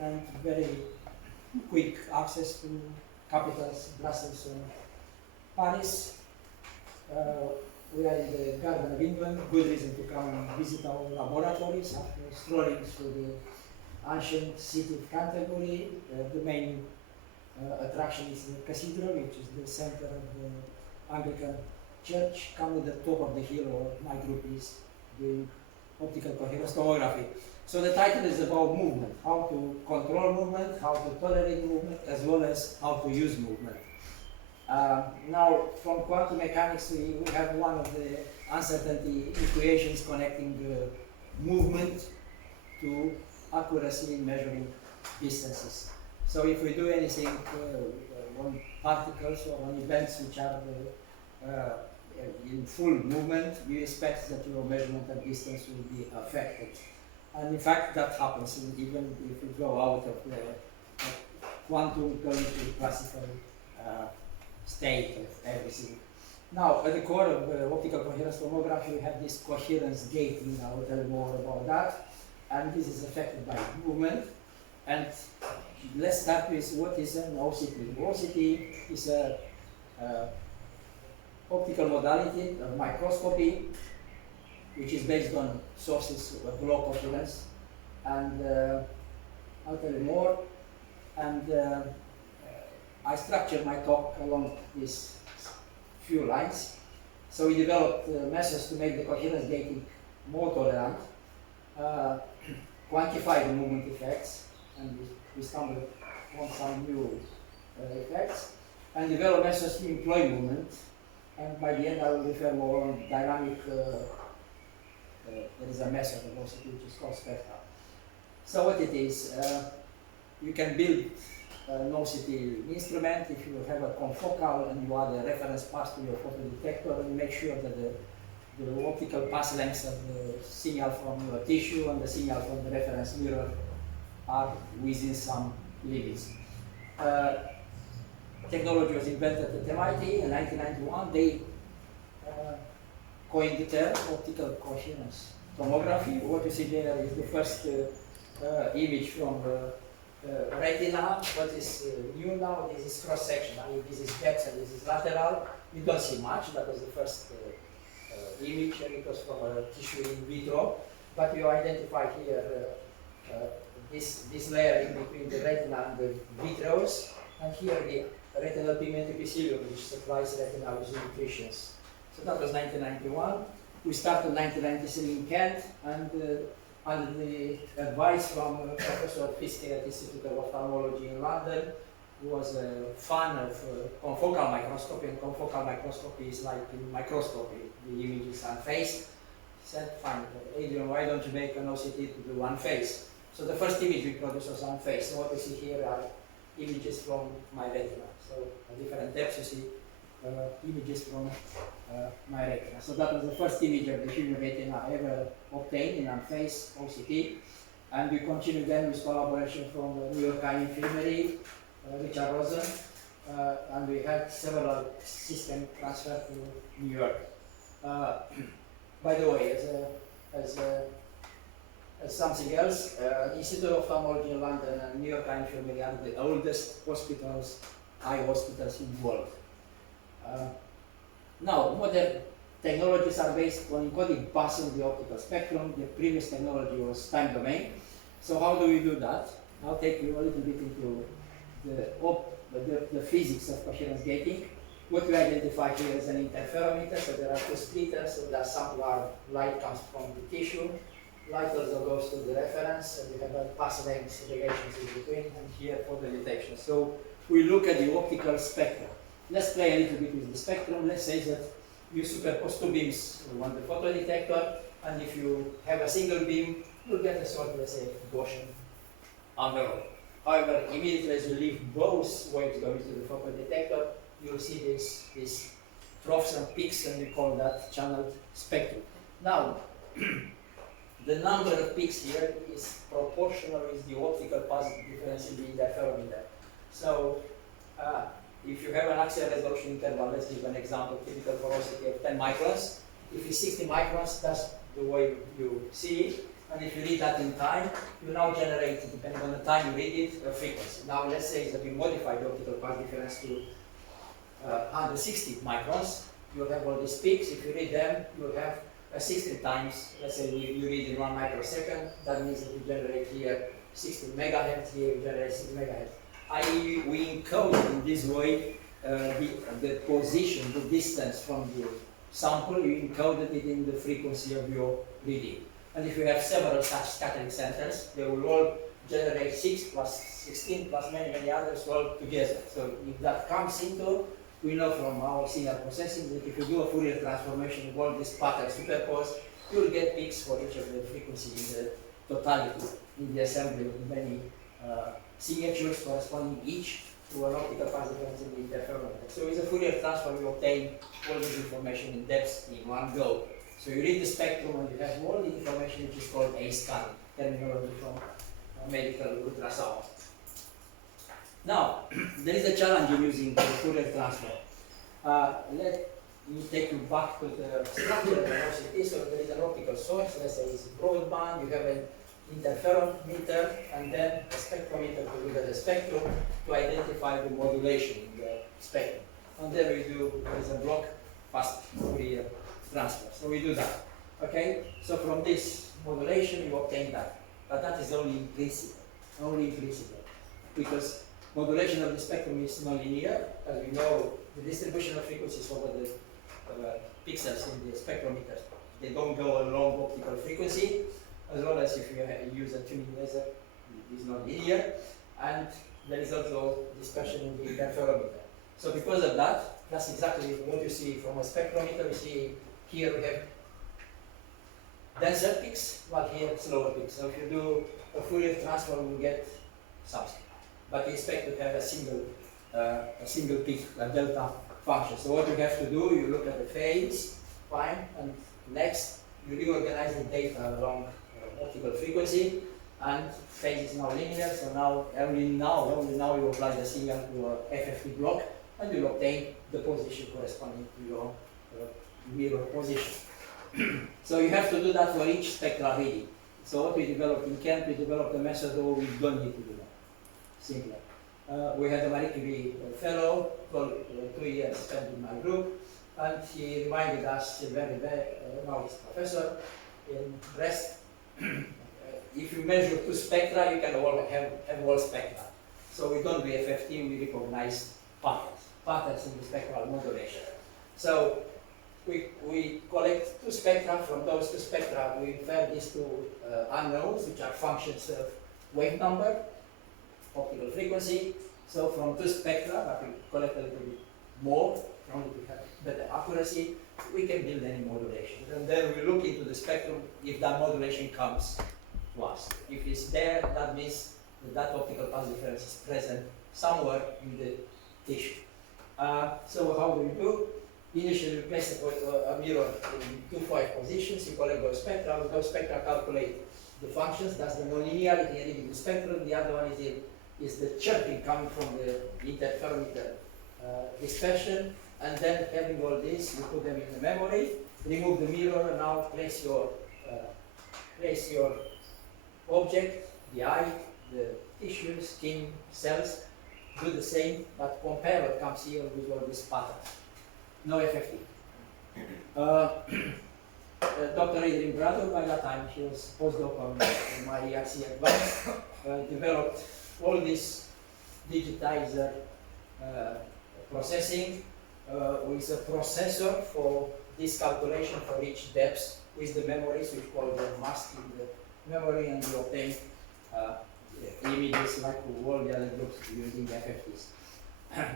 and very quick access to capitals, Brussels or Paris. We are in the Garden of England, good reason to come and visit our laboratories after strolling through the ancient city of Canterbury. The main attraction is the cathedral, which is the center of the Anglican Church. Come to the top of the hill, or my group is doing optical coherence tomography. So the title is about movement, how to control movement, how to tolerate movement, as well as how to use movement. Now, from quantum mechanics, we have one of the uncertainty equations connecting movement to accuracy in measuring distances. So if we do anything on particles or on events which are in full movement, we expect that your measurement of distance will be affected. And in fact, that happens even if we go out of the quantum currently classical state of everything. Now, at the core of optical coherence tomography, we have this coherence gating. I will tell you more about that. And this is affected by movement. And let's start with what is an OCT. OCT is a optical modality of microscopy, which is based on sources of low coherence. And I'll tell you more. And I structured my talk along these few lines. So we developed methods to make the coherence gating more tolerant, quantify the movement effects, and we stumbled on some new effects, and develop methods to employ movement. And by the end, I will refer more on dynamic. There is a method of OCT which is called spectra. So what it is, you can build an OCT instrument if you have a confocal and you add a reference pass to your photodetector, and make sure that the optical path lengths of the signal from your tissue and the signal from the reference mirror are within some limits. Technology was invented at MIT in 1991. They coined the term optical coherence tomography. What you see there is the first image from retina. What is new now? This is cross section. I mean, this is depth and this is lateral. You don't see much. That was the first image, and it was from a tissue in vitro. But you identify here this layer in between the retina and the vitreous, and here the retinal pigment epithelium, which supplies retina with nutrients. So that was 1991. We started 1993 in Kent, and under the advice from Professor Fiske at the Institute of Ophthalmology in London, who was a fan of confocal microscopy, and confocal microscopy is like in microscopy, the images unfaced. He said, fine, Adrian, why don't you make an OCT to do unfaced? So the first image we produced was unfaced. So what you see here are images from my retina. So at different depths you see images from my retina. So that was the first image of the human retina ever obtained in unfaced OCT. And we continued then with collaboration from the New York Eye Infirmary, Richard Rosen, and we had several system transferred to New York. By the way, as something else, Institute of Ophthalmology in London and New York Eye Infirmary are the oldest hospitals, eye hospitals in the world. Now, modern technologies are based on encoding passing the optical spectrum. The previous technology was time domain. So how do we do that? I'll take you a little bit into the physics of coherence gating. What we identify here is an interferometer. So there are two splitters. So there are some where light comes from the tissue. Light also goes to the reference, and we have a path length relations in between, and here for the detection. So we look at the optical spectrum. Let's play a little bit with the spectrum. Let's say that you superpose two beams on the photodetector, and if you have a single beam, you'll get a sort of, let's say, Gaussian envelope. However, immediately as you leave both waves going to the photodetector, you'll see these troughs and peaks, and we call that channeled spectrum. Now, the number of peaks here is proportional with the optical positive difference in the interferometer. So, if you have an axial resolution interval, let's give an example, typical for OCT of 10 microns. If it's 60 microns, that's the way you see it. and if you read that in time, you now generate, depending on the time you read it, a frequency. Now let's say that we modify the optical path difference to 160 microns. You'll have all these peaks. If you read them, you'll have 16 times. Let's say you read in 1 microsecond. That means that you generate here 16 megahertz, here you generate 6 megahertz. I.e., we encode in this way the position, the distance from the sample. You encoded it in the frequency of your reading. And if you have several such scattering centers, they will all generate 6 plus 16 plus many, many others all together. So if that comes into, we know from our signal processing that if you do a Fourier transformation of all these patterns superposed, you will get peaks for each of the frequencies in the totality, in the assembly of many signatures corresponding each to an optical path difference in the interferometer. So with a Fourier transform, you obtain all this information in depth in one go. So you read the spectrum and you have all the information which is called A-scanning, terminology from medical ultrasound. Now, there is a challenge in using the Fourier transform. Let me take you back to the structure of the velocity. So there is an optical source, let's say it's broadband, you have an interferometer, and then a spectrometer to look at the spectrum to identify the modulation in the spectrum. And then there is a block fast Fourier transfer. So we do that. Okay? So from this modulation you obtain that. But that is only in principle. Only in principle. Because modulation of the spectrum is nonlinear. As we know, the distribution of frequencies over the pixels in the spectrometer, they don't go along optical frequency, as well as if you use a tuning laser, it is not linear, and there is also dispersion in the interferometer. So because of that, that's exactly what you see from a spectrometer. You see here we have denser peaks, while here slower peaks. So if you do a Fourier transform, you get something. But you expect to have a single peak, a delta function. So what you have to do, you look at the phase, fine, and next you reorganize the data along optical frequency, and phase is now linear, so now only now you apply the signal to a FFT block, and you obtain the position corresponding to your mirror position. So you have to do that for each spectral reading. So what we developed in Kent, we developed a method where we don't need to do that. Simpler. We had a Marie Curie fellow, 2 years spent in my group, and he reminded us, now he's professor in Brest, if you measure 2 spectra, you can have all spectra. So we don't do FFT, we recognize patterns in the spectral modulation. So we collect 2 spectra. From those 2 spectra, we infer these 2 unknowns, which are functions of wave number, optical frequency. So from 2 spectra, but we collect a little bit more, to have better accuracy, we can build any modulation. And then we look into the spectrum if that modulation comes to us. If it's there, that means that optical path difference is present somewhere in the tissue. So how do we do? Initially, we place a mirror in 2 5 positions. You collect those spectra. With those spectra, calculate the functions. That's the nonlinearity in the spectrum. The other one is the chirping coming from the interferometer dispersion. And then having all this, you put them in the memory, remove the mirror, and now place your object, the eye, the tissue, skin, cells, do the same, but compare what comes here with all these patterns. No FFT. Dr. Adrian Podoleanu, by that time, he was postdoc on my ERC advance, developed all this digitizer processing with a processor for this calculation for each depth with the memories, which call the mask in the memory, and you obtain images like all the other groups using FFTs.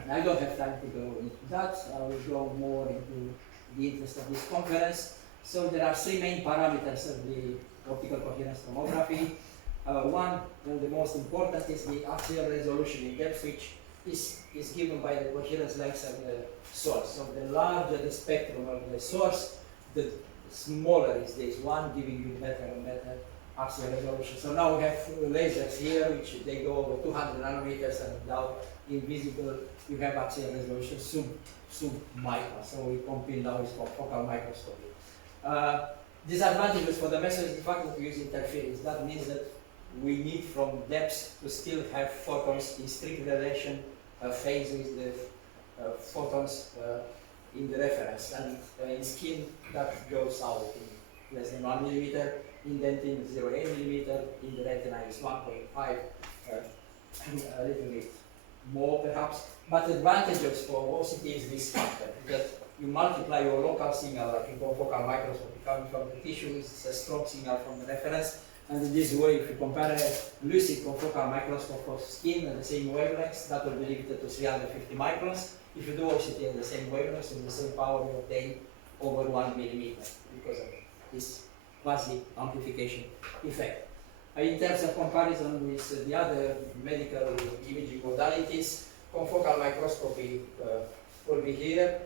I don't have time to go into that. I will go more into the interest of this conference. So there are 3 main parameters of the optical coherence tomography. One, the most important, is the axial resolution in depth, which is given by the coherence length of the source. So the larger the spectrum of the source, the smaller is this one, giving you better and better axial resolution. So now we have lasers here, which they go over 200 nanometers, and now invisible, you have axial resolution sub-micron. So we compare now with focal microscopy. Disadvantages for the method is the fact that we use interference. That means that we need from depth to still have photons in strict relation phase with the photons in the reference. And in skin, that goes out in less than 1 millimeter, indenting 0.8 millimeter, in the retina is 1.5, a little bit more perhaps. But advantages for OCT is this factor, that you multiply your local signal, like in confocal microscopy coming from the tissue, it's a strong signal from the reference. And in this way, if you compare a lucid confocal microscope of skin at the same wavelengths, that will be limited to 350 microns. If you do OCT at the same wavelengths and the same power, you obtain over 1 millimeter because of this quasi-amplification effect. In terms of comparison with the other medical imaging modalities, confocal microscopy will be here.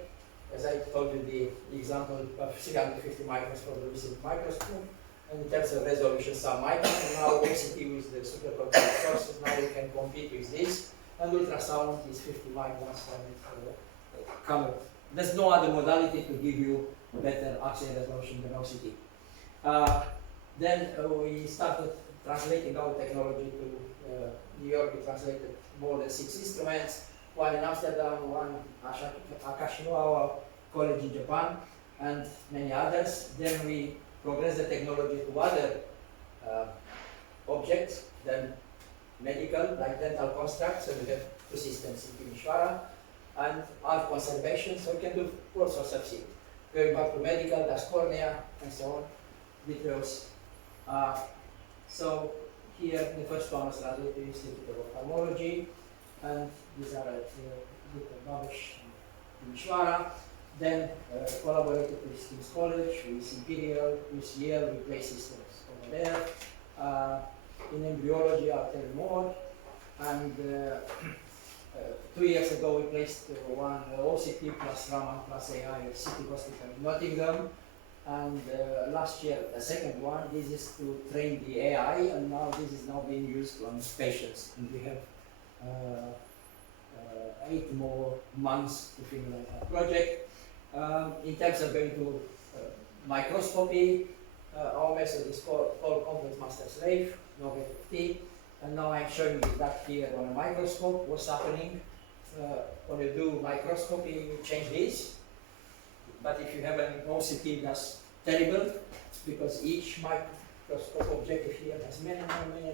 As I told you, the example of 350 microns for the lucid microscope. And in terms of resolution, sub-micron. Now OCT with the superconducting sources, now we can compete with this. And ultrasound is 50 microns and color. There's no other modality to give you better X-ray resolution than OCT. Then we started translating our technology to New York. We translated more than 6 instruments, one in Amsterdam, one Akashimawa College in Japan, and many others. Then we progressed the technology to other objects than medical, like dental constructs, so we have 2 systems in Timisoara, and art conservation, so we can do all sorts of things. Going back to medical, that's cornea, and so on, vitreous. So here, the first one was at the Institute of Ophthalmology, and these are at Dr. Babish in Timisoara. Then collaborated with King's College, with Imperial, with Yale, we place systems over there. In embryology, I'll tell you more. And 2 years ago, we placed one OCT plus Raman plus AI at City Hospital in Nottingham. And last year, the second one, this is to train the AI, and now this is now being used on patients. And we have 8 more months to finalize our project. In terms of going to microscopy, our method is called complex master-slave, no FFT, and now I'm showing you that here on a microscope, what's happening. When you do microscopy, you change this, but if you have an OCT, that's terrible, because each microscope objective here has many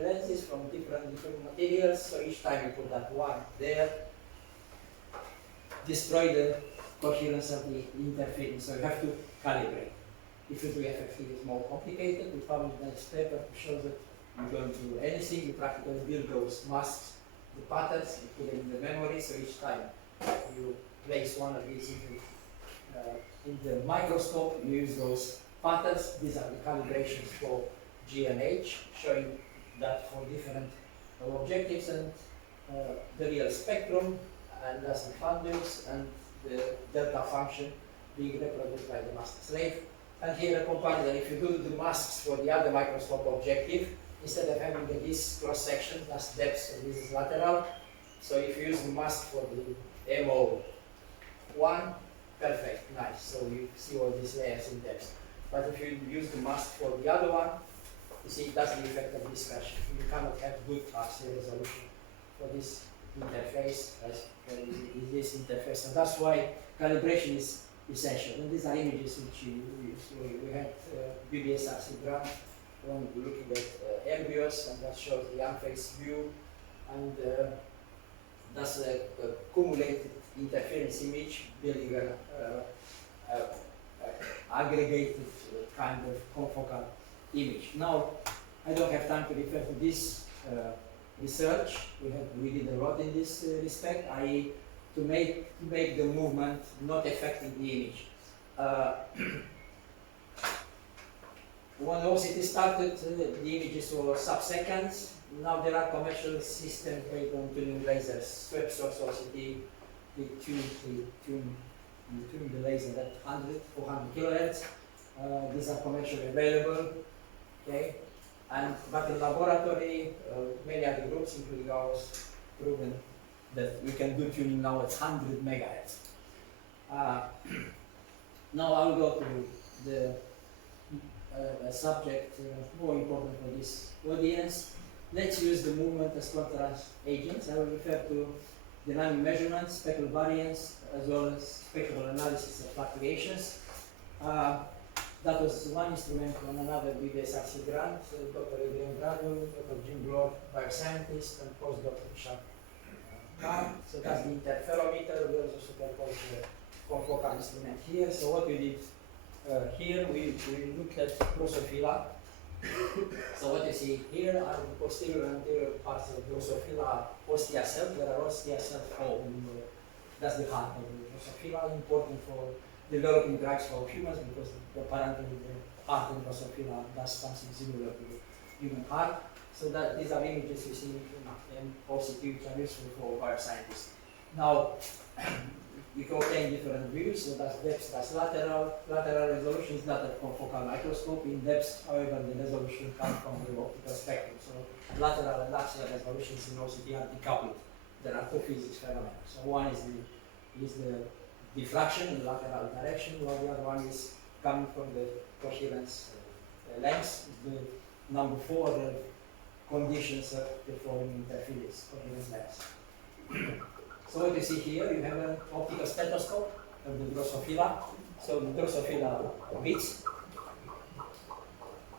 lenses from different materials, so each time you put that one there, destroy the coherence of the interference, so you have to calibrate. If you do FFT, it's more complicated. We published this paper to show that you don't do anything, you practically build those masks, the patterns, you put them in the memory, so each time you place one of these in the microscope, you use those patterns. These are the calibrations for G and H, showing that for different objectives, and the real spectrum, and that's the fundus, and the delta function being reproduced by the master-slave. And here a comparison, if you do the masks for the other microscope objective, instead of having this cross-section, that's depth, so this is lateral. So if you use the mask for the MO1, perfect, nice. So you see all these layers in depth. But if you use the mask for the other one, you see that's the effect of dispersion. You cannot have good X-ray resolution for this interface, in this interface. And that's why calibration is essential. And these are images which we had BBSRC grant when we're looking at embryos, and that shows the unphased view, and that's a cumulated interference image building an aggregated kind of confocal image. Now, I don't have time to refer to this research. We did a lot in this respect, i.e. to make the movement not affecting the image. When OCT started, the images were sub-seconds. Now there are commercial systems based on tuning lasers, swept source OCT. They tune the laser at 100, 400 kilohertz. These are commercially available. Okay, but in laboratory, many other groups, including ours, proven that we can do tuning now at 100 megahertz. Now I'll go to the a subject more important for this audience. Let's use the movement as contrast agents. I will refer to dynamic measurements, spectral variance, as well as spectral analysis of fluctuations. That was one instrument on another BBSRC grant, Dr. Adrian Podoleanu, Dr. Jim Bloor, bioscientist, and postdoc Richard. So that's the interferometer. We also superposed the confocal instrument here. So what we did here, we looked at Drosophila. So what you see here are the posterior and anterior parts of Drosophila ostia cells. There are ostia cells formed. That's the heart of the Drosophila, important for developing drugs for humans because apparently the heart in Drosophila does something similar to the human heart. So that these are images you see in OCT which are useful for bioscientists. Now, you can obtain different views, so that's depth, that's lateral. Lateral resolution is not a confocal microscope. In depth, however, the resolution comes from the optical spectrum. So lateral and axial resolutions in OCT are decoupled. There are two physics phenomena. So one is the diffraction in the lateral direction, while the other one is coming from the coherence length. The number 4, the conditions of the following interference, coherence length. So what you see here, you have an optical stethoscope of the Drosophila. So the Drosophila beats.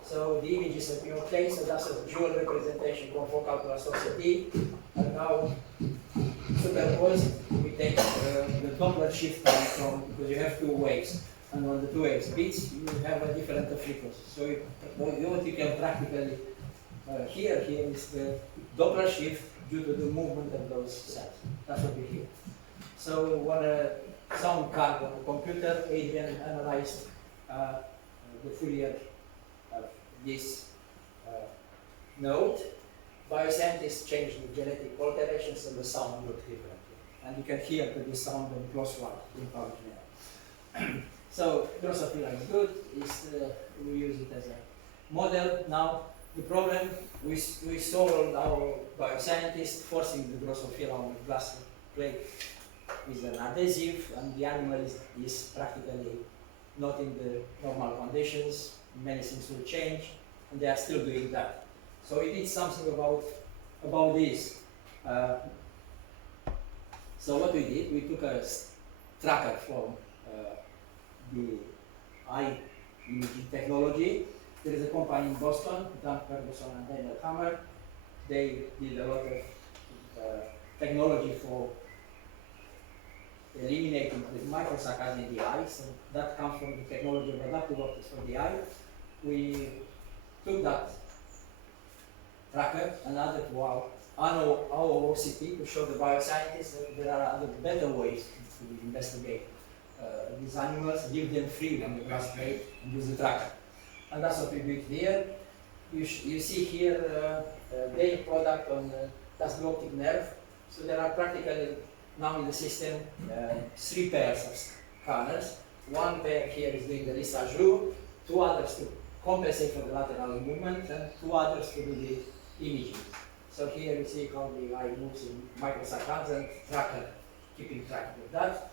So the images that we obtain, so that's a dual representation confocal plus OCT. And now superposed, we take the Doppler shift time from, because you have two waves. And on the two waves beats, you have a different frequency. So what you can practically here is the Doppler shift due to the movement of those cells. That's what we hear. So when a sound card on the computer, Adrian analyzed the Fourier of this node. Bioscientists changed the genetic alterations so the sound looked differently. And you can hear the sound on plus one in PowerPoint. So Drosophila is good. We use it as a model. Now the problem, we solved our bioscientists forcing the Drosophila on the glass plate with an adhesive, and the animal is practically not in the normal conditions. Many things will change, and they are still doing that. So we did something about this. So what we did, we took a tracker from the eye imaging technology. There is a company in Boston, Dan Ferguson and Daniel Hammer. They did a lot of technology for eliminating the microsaccades in the eye. So that comes from the technology of adaptive optics for the eye. We took that tracker and added to our OCT to show the bioscientists that there are other better ways to investigate these animals, leave them free on the glass plate and use the tracker. And that's what we did here. You see here the product on that's the optic nerve. So there are practically now in the system 3 pairs of scanners. One pair here is doing the lissage, 2 others to compensate for the lateral movement, and 2 others to do the imaging. So here you see how the eye moves in microsaccades and tracker, keeping track of that.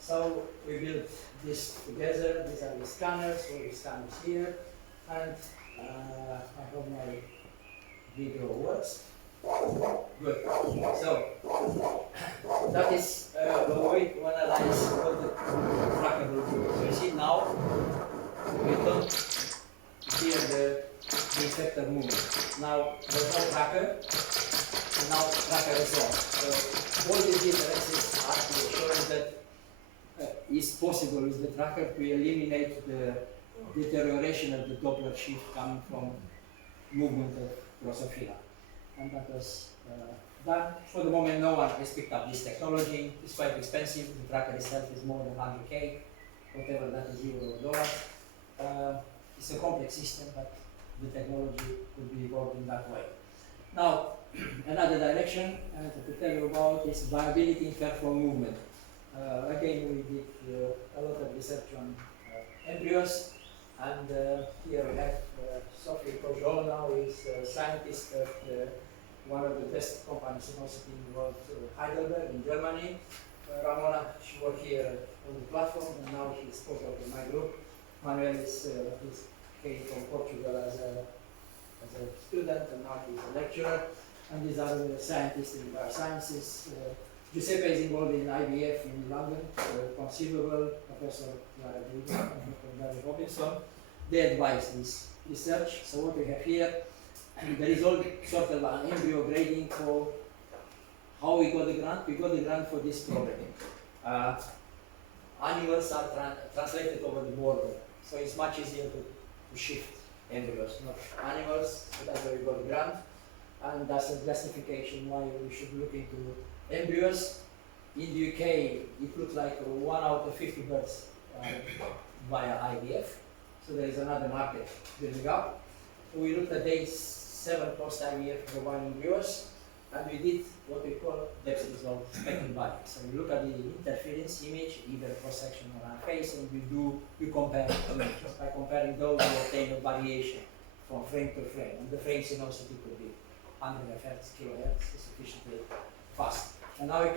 So we built this together. These are the scanners, all the scanners here. And I hope my video works. Good. So that is the way to analyze what the tracker will do. So you see now we don't hear the effector movement. Now there's no tracker, and now tracker is on. So all these differences are showing that it's possible with the tracker to eliminate the deterioration of the Doppler shift coming from movement of Drosophila. And that was done. For the moment, no one has picked up this technology. It's quite expensive. The tracker itself is more than 100K, whatever that is, euro or dollars. It's a complex system, but the technology could be evolved in that way. Now, another direction to tell you about is viability in fair-flow movement. Again, we did a lot of research on embryos, and here we have Sophie Podoleanu, who is a scientist at one of the best companies in OCT in the world, Heidelberg in Germany. Ramona, she worked here on the platform, and now she's postdoc in my group. Manuel is came from Portugal as a student, and now he's a lecturer. And these are the scientists in biosciences. Giuseppe is involved in IVF in London, conceivable, Professor Clara Giuliani and Dr. Gary Robinson. They advise this research. So what we have here, there is all sort of an embryo grading for how we got the grant. We got the grant for this problem. Animals are translated over the border, so it's much easier to shift embryos, not animals. So that's why we got the grant, and that's a justification why we should look into embryos. In the UK, it looks like 1 out of 50 births via IVF, so there is another market building up. We looked at day 7 post-IVF bovine embryos, and we did what we call depth resolved spectral body. So we look at the interference image, either cross-section or on face, and we compare images. By comparing those, we obtain a variation from frame to frame. And the frame synosity could be 100 Hz, kilohertz, is sufficiently fast. And now you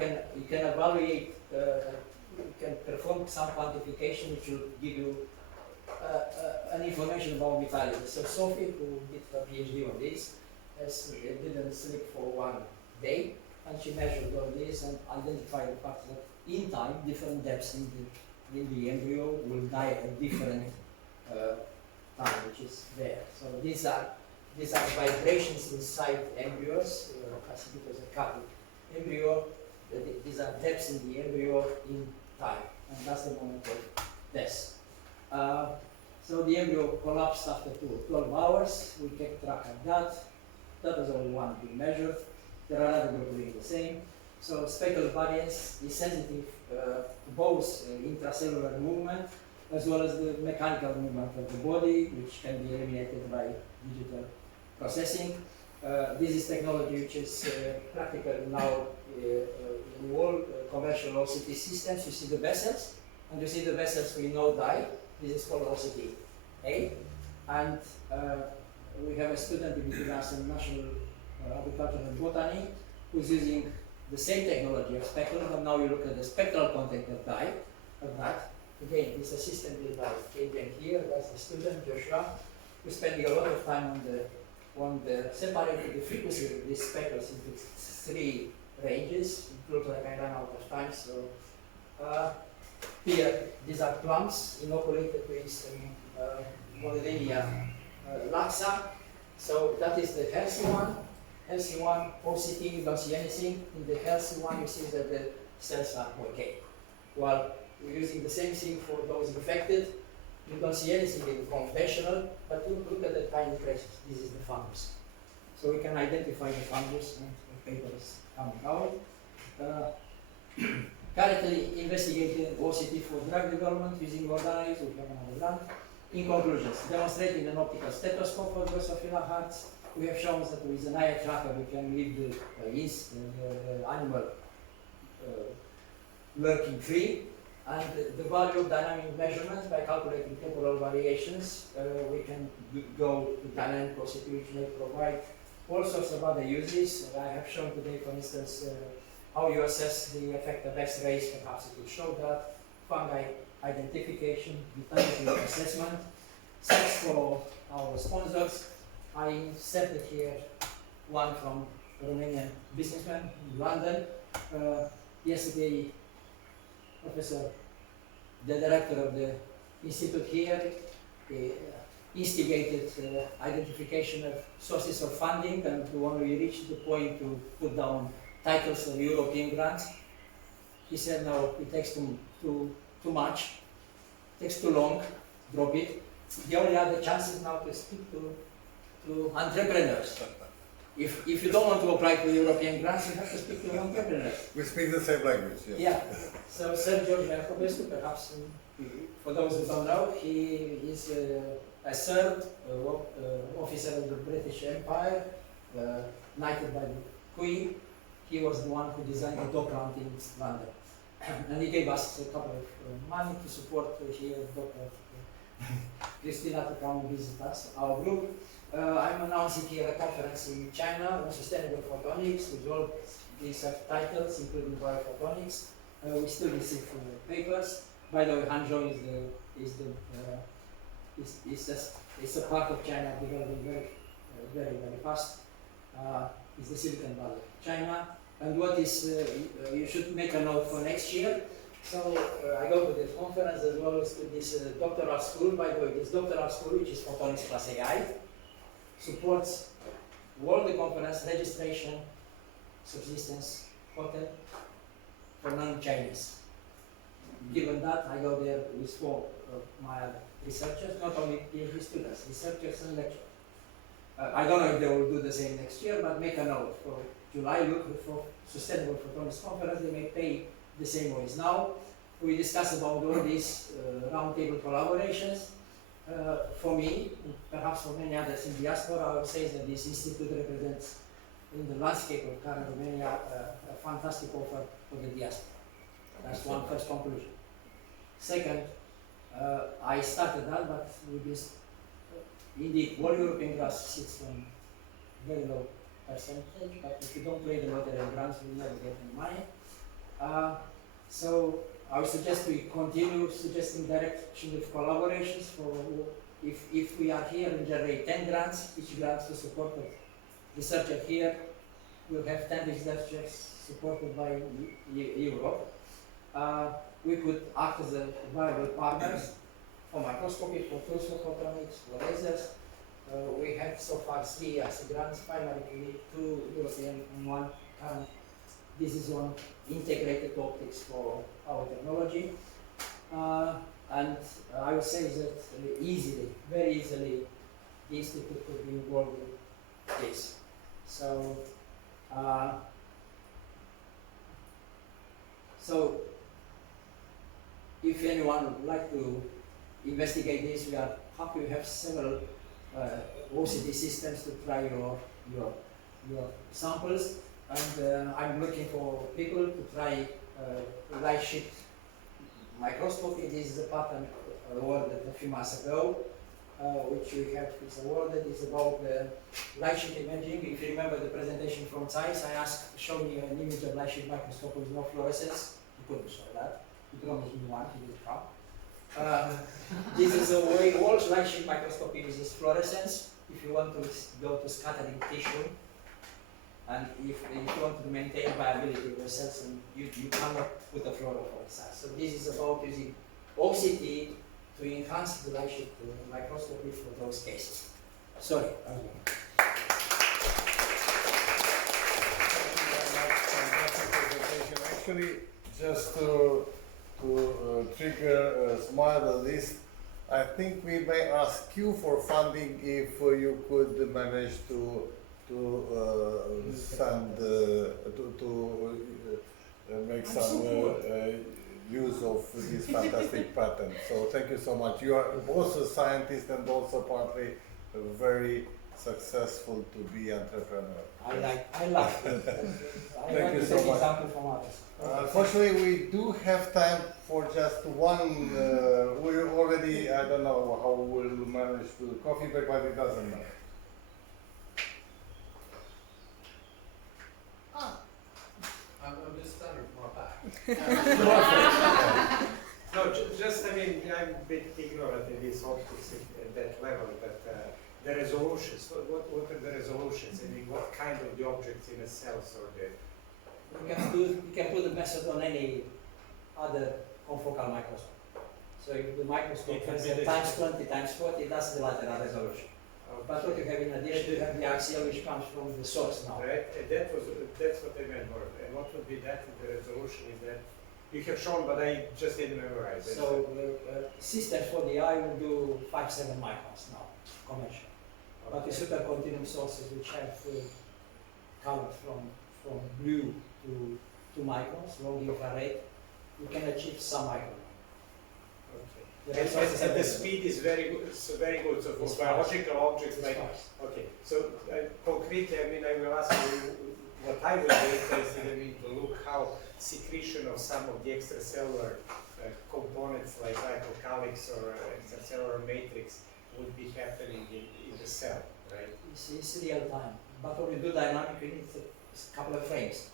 can evaluate, you can perform some quantification which will give you an information about vitality. So Sophie, who did her PhD on this, didn't sleep for 1 day, and she measured all this and identified the fact that in time, different depths in the embryo will die at different time, which is there. So these are vibrations inside embryos, classified as a couple embryo. These are depths in the embryo in time, and that's the moment of death. So the embryo collapsed after 12 hours. We kept track of that. That was only one being measured. There are other groups doing the same. So spectral variance is sensitive to both intracellular movement as well as the mechanical movement of the body, which can be eliminated by digital processing. This is technology which is practical now in all commercial OCT systems. You see the vessels, and you see the vessels with no dye. This is called OCT-A. And we have a student in between us in National Agriculture and Botany who's using the same technology of spectral, but now you look at the spectral content of dye, of that. Again, this assistant is by Adrian here, that's the student, Joshua, who's spending a lot of time on the separating the frequency of these spectrals into 3 ranges. It looks like I ran out of time, so here, these are plants inoculated with Modelia laxa. So that is the healthy one. Healthy one, OCT, you don't see anything. In the healthy one, you see that the cells are okay. While we're using the same thing for those infected, you don't see anything in conventional, but look at the tiny traces. This is the fungus. So we can identify the fungus, and the paper is coming out. Currently investigating OCT for drug development using organics. We have another grant. In conclusions, demonstrating an optical stethoscope for Drosophila hearts, we have shown that with an eye tracker we can leave the animal lurking free, and the value of dynamic measurements by calculating temporal variations, we can go to dynamic OCT, which may provide all sorts of other uses. I have shown today, for instance, how you assess the effect of X-rays. Perhaps it will show that. Fungi identification, vitality assessment. Thanks for our sponsors. I inserted here one from a Romanian businessman in London. Yesterday, the director of the institute here, instigated identification of sources of funding, and when we reached the point to put down titles of European grants, he said, no, it takes too much, it takes too long, drop it. The only other chance is now to speak to entrepreneurs. If you don't want to apply to European grants, you have to speak to entrepreneurs. We speak the same language, yes. Yeah. So Sir George Mercobescu, perhaps for those who don't know, he is a third officer of the British Empire, knighted by the Queen. He was the one who designed the dockland in London. And he gave us a couple of money to support here Dr. Christina to come visit us, our group. I'm announcing here a conference in China on sustainable photonics with all these titles, including biophotonics. We still receive papers. By the way, Hangzhou is just it's a part of China developing very fast. It's the Silicon Valley, China. And what is, you should make a note for next year. So I go to this conference as well as to this doctoral school. By the way, this doctoral school, which is Photonics plus AI, supports world conference registration, subsistence, hotel for non-Chinese. Given that, I go there with 4 of my other researchers, not only PhD students, researchers and lecturers. I don't know if they will do the same next year, but make a note for July, look for Sustainable Photonics Conference, they may pay the same ways. Now, we discuss about all these roundtable collaborations. For me, perhaps for many others in diaspora, I would say that this institute represents, in the landscape of current Romania, a fantastic offer for the diaspora. That's one first conclusion. Second, I started that, but with this, indeed, all European grants sits on very low percentage, but if you don't play the lottery and grants, you never get any money. So I would suggest we continue suggesting direction with collaborations for if we are here and generate 10 grants, each grant to support a researcher here, we'll have 10 researchers supported by Europe. We could act as a viable partners for microscopy, for tools for photonics, for lasers. We have so far 3 IC grants, primarily 2 European and 1 current. This is on integrated optics for our technology. And I would say that easily, very easily, the institute could be involved in this. So, if anyone would like to investigate this, we are happy to have several OCD systems to try your samples. And I'm looking for people to try light shift microscopy. This is a patent awarded a few months ago, which we have is awarded. It's about the light shift imaging. If you remember the presentation from Zeiss, I asked, show me an image of light shift microscope with no fluorescence. He couldn't show that. He promised me one, he didn't come. This is a way world light shift microscopy uses fluorescence. If you want to go to scattering tissue, and if you want to maintain viability of the cells, and you cannot put a fluorescence. So this is about using OCT to enhance the light shift microscopy for those cases. Sorry. Actually, just to trigger a smile list, I think we may ask you for funding if you could manage to send make some use of this fantastic patent. So thank you so much. You are both a scientist and also partly very successful to be entrepreneur. I like it. Thank you so much. Example from others. Unfortunately, we do have time for just one. We already, I don't know how we'll manage to coffee break, but it doesn't matter. I'm just standing from my back. No, just, I mean, I'm a bit ignorant in these optics at that level, but the resolutions, what are the resolutions? I mean, what kind of the objects in a cell or the... You can put the method on any other confocal microscope. So if the microscope has a times 20 times 40, that's the lateral resolution. Okay. But what you have in addition, you have the axial, which comes from the source now. Right, and that's what I meant more. And what would be that in the resolution is that you have shown, but I just didn't memorize it. So systems for the eye will do 5-7 microns now, conventional. Okay. But the supercontinuum sources which have color from blue to 2 microns, long infrared, you can achieve some micron. Okay. And the speed is very good. So very good. So for biological objects, like okay. So concretely, I mean, I will ask you what I would be interested in to look how secretion of some of the extracellular components like hypocalyx or extracellular matrix would be happening in the cell, right? It's real time. But when we do dynamic, we need a couple of frames.